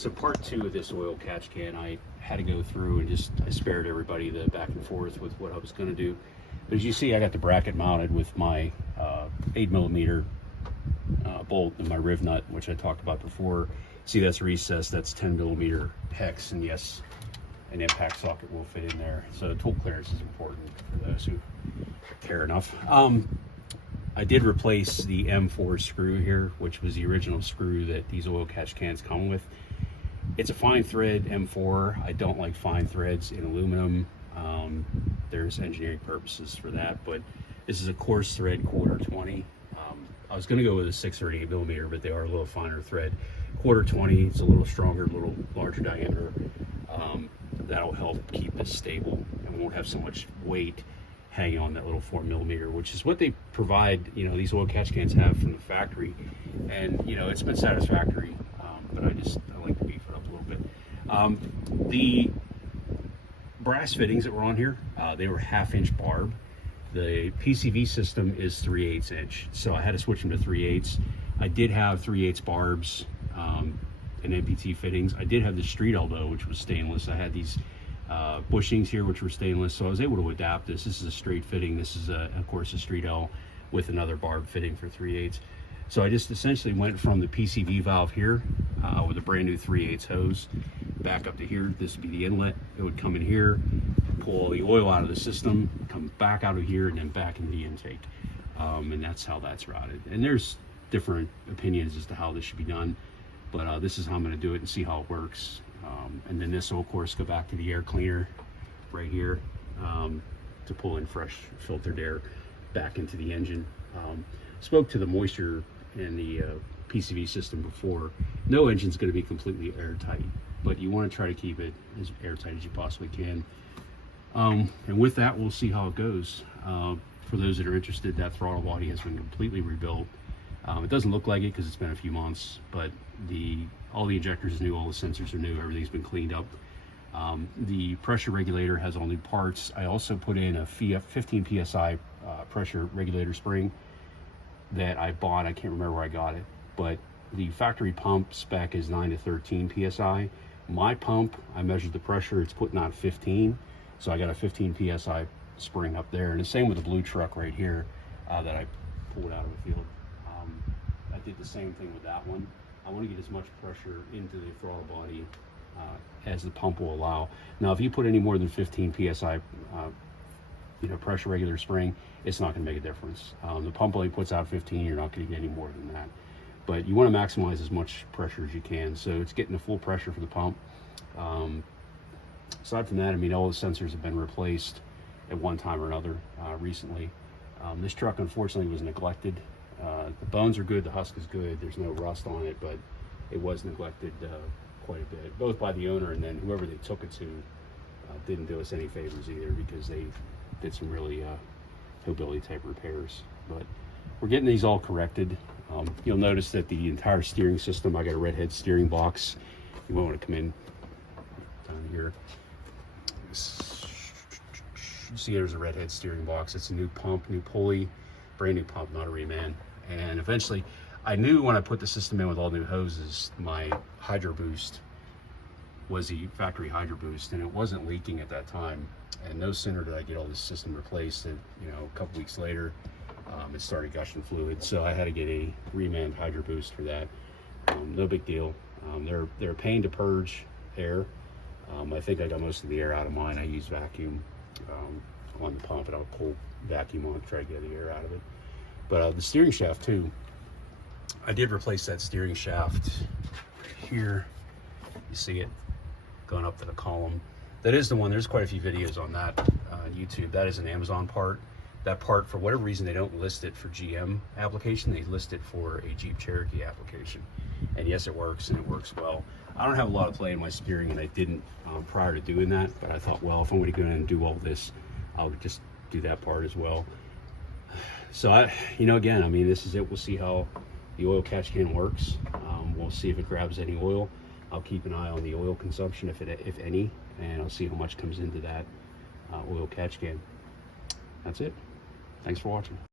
So part two of this oil catch can, I had to go through and I spared everybody the back and forth with what I was going to do. But as you see, I got the bracket mounted with my 8mm bolt and my riv nut, which I talked about before. See, that's recessed, that's 10mm hex, and yes, an impact socket will fit in there. So tool clearance is important for those who care enough. I did replace the M4 screw here, which was the original screw that these oil catch cans come with. It's a fine thread M4. I don't like fine threads in aluminum. There's engineering purposes for that, but this is a coarse thread 1/4-20. I was going to go with a 6 or an 8mm, but they are a little finer thread. 1/4-20, it's a little stronger, a little larger diameter. That'll help keep this stable and won't have so much weight hanging on that little 4mm, which is what they provide, you know, these oil catch cans have from the factory. And, you know, it's been satisfactory, but I like to beef it up a little bit. The brass fittings that were on here, they were 1/2-inch barb. The PCV system is 3/8 inch, so I had to switch them to 3/8. I did have 3/8 barbs and NPT fittings. I did have the street elbow, which was stainless. I had these bushings here, which were stainless, so I was able to adapt this. This is a straight fitting. This is, of course, a street L with another barb fitting for 3/8. So I just essentially went from the PCV valve here with a brand new 3/8 hose back up to here. This would be the inlet. It would come in here, pull all the oil out of the system, come back out of here, and then back into the intake. And that's how that's routed. And there's different opinions as to how this should be done, but this is how I'm going to do it and see how it works. And then this will, of course, go back to the air cleaner right here to pull in fresh filtered air back into the engine. Spoke to the moisture in the PCV system before. No engine's going to be completely airtight, but you want to try to keep it as airtight as you possibly can. And with that, we'll see how it goes. For those that are interested, that throttle body has been completely rebuilt. It doesn't look like it because it's been a few months, but all the injectors are new, all the sensors are new, everything's been cleaned up. The pressure regulator has all new parts. I also put in a 15 psi pressure regulator spring that I bought. I can't remember where I got it, but the factory pump spec is 9 to 13 psi. My pump, I measured the pressure, it's putting out 15, so I got a 15 psi spring up there. And the same with the blue truck right here that I pulled out of the field. I did the same thing with that one. I want to get as much pressure into the throttle body as the pump will allow. Now, if you put any more than 15 psi pressure regulator spring, it's not going to make a difference. The pump only puts out 15. You're not going to get any more than that. But you want to maximize as much pressure as you can. So it's getting the full pressure for the pump. Aside from that, I mean, all the sensors have been replaced at one time or another recently. This truck, unfortunately, was neglected. The bones are good, the husk is good, there's no rust on it, but it was neglected quite a bit, both by the owner and then whoever they took it to didn't do us any favors either, because they did some really hillbilly type repairs. But we're getting these all corrected. You'll notice that the entire steering system, I got a redhead steering box. You might want to come in down here. You see there's a redhead steering box. It's a new pump, new pulley, brand new pump, not a reman. And eventually, I knew when I put the system in with all new hoses, my Hydro Boost was the factory Hydro Boost, and it wasn't leaking at that time. And no sooner did I get all this system replaced than, you know, a couple weeks later, it started gushing fluid. So I had to get a reman Hydro Boost for that. No big deal. They're a pain to purge air. I think I got most of the air out of mine. I use vacuum on the pump, and I'll pull vacuum on to try to get the air out of it. But the steering shaft too, I did replace that steering shaft here. You see it going up to the column. That is the one. There's quite a few videos on that on YouTube. That is an Amazon part. That part, for whatever reason, they don't list it for GM application. They list it for a Jeep Cherokee application. And yes, it works, and it works well. I don't have a lot of play in my steering, and I didn't prior to doing that. But I thought, well, if I'm going to go in and do all this, I'll just do that part as well. So again, I mean, this is it. We'll see how the oil catch can works. We'll see if it grabs any oil. I'll keep an eye on the oil consumption, if any, and I'll see how much comes into that oil catch can. That's it. Thanks for watching.